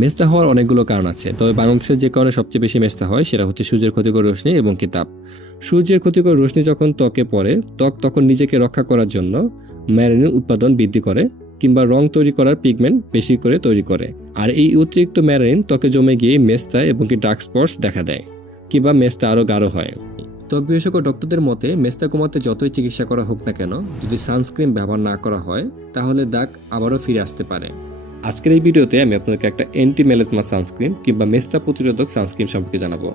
মেস্তা হওয়ার অনেকগুলো কারণ আছে, তবে বাংলাদেশে যে কারণে সবচেয়ে বেশি মেস্তা হয় সেটা হচ্ছে সূর্যের ক্ষতিকর রশ্মি এবং কি তাপ। সূর্যের ক্ষতিকর রশ্মি যখন ত্বকে পড়ে, ত্বক তখন নিজেকে রক্ষা করার জন্য ম্যালানিন উৎপাদন বৃদ্ধি করে কিংবা রং তৈরি করার পিগমেন্ট বেশি করে তৈরি করে। আর এই অতিরিক্ত ম্যালানিন ত্বকে জমে গিয়ে মেস্তা এবং কি ডার্ক স্পটস দেখা দেয় কিংবা মেস্তা আরও গাঢ় হয়। ত্বক বিশেষজ্ঞ ডক্টরদের মতে মেস্তা কমাতে যতই চিকিৎসা করা হোক না কেন, যদি সানস্ক্রিন ব্যবহার না করা হয় তাহলে দাগ আবারও ফিরে আসতে পারে। আজকের এই ভিডিওতে আমি আপনাদেরকে একটা অ্যান্টি মেলাজমা সানস্ক্রিন কিংবা মেস্তা প্রতিরোধক সানস্ক্রিন সম্পর্কে জানাবো।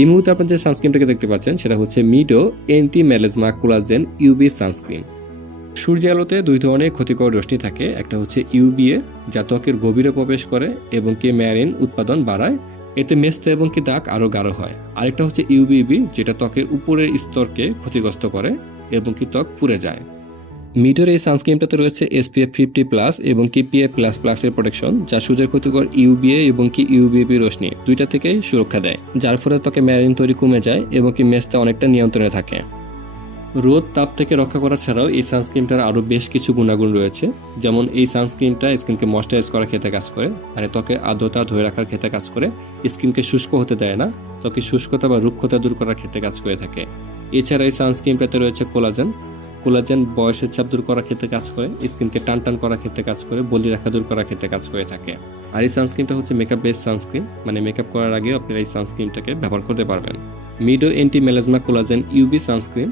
এই মুহূর্তে আপনারা যে সানস্ক্রিনটাকে দেখতে পাচ্ছেন সেটা হচ্ছে Mido anti melasma collagen UV sunscreen. সূর্যের আলোতে দুই ধরনের ক্ষতিকর রশ্মি থাকে, একটা হচ্ছে ইউবিএ যা ত্বকের গভীরে প্রবেশ করে এবং কি ম্যালানিন উৎপাদন বাড়ায়, এতে মেস্তা এবং কি দাগ আরও গাঢ় হয়। আরেকটা হচ্ছে ইউভিবি যেটা ত্বকের উপরের স্তরকে ক্ষতিগ্রস্ত করে এবং কি ত্বক পুড়ে যায়। মিডোর এই সানস্ক্রিনটাতে রয়েছে SPF 50+ এবং কি PA++ এর প্রোটেকশন, যা সূর্যের ক্ষতিকর ইউবিএ এবং কি ইউভিবি রশ্মি দুইটা থেকেই সুরক্ষা দেয়, যার ফলে ত্বকে ম্যালানিন তৈরি কমে যায় এবং কি মেস্তা অনেকটা নিয়ন্ত্রণে থাকে। রোদ তাপ থেকে রক্ষা করা ছাড়াও এই সানস্ক্রিনটার আরও বেশ কিছু গুণাগুণ রয়েছে, যেমন এই সানস্ক্রিনটা স্কিনকে ময়েশ্চারাইজ করার ক্ষেত্রে কাজ করে, মানে ত্বকে আর্দ্রতা ধরে রাখার ক্ষেত্রে কাজ করে, স্কিনকে শুষ্ক হতে দেয় না, ত্বকের শুষ্কতা বা রুক্ষতা দূর করার ক্ষেত্রে কাজ করে থাকে। এছাড়া এই সানস্ক্রিনটাতে রয়েছে কোলাজেন। কোলাজেন বয়সের চাপ দূর করার ক্ষেত্রে কাজ করে, স্কিনকে টান টান করার ক্ষেত্রে কাজ করে, বলি রেখা দূর করার ক্ষেত্রে কাজ করে থাকে। আর এই সানস্ক্রিনটা হচ্ছে মেকআপ বেসড সানস্ক্রিন, মানে মেকআপ করার আগে আপনারা এই সানস্ক্রিনটাকে ব্যবহার করতে পারবেন। Mido anti melasma collagen UV sunscreen,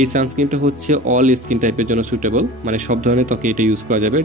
এই সানস্ক্রিনটা হচ্ছে অল স্কিন টাইপের জন্য সুটেবল, মানে সব ধরনের ত্বকে এটা ইউজ করা যাবে।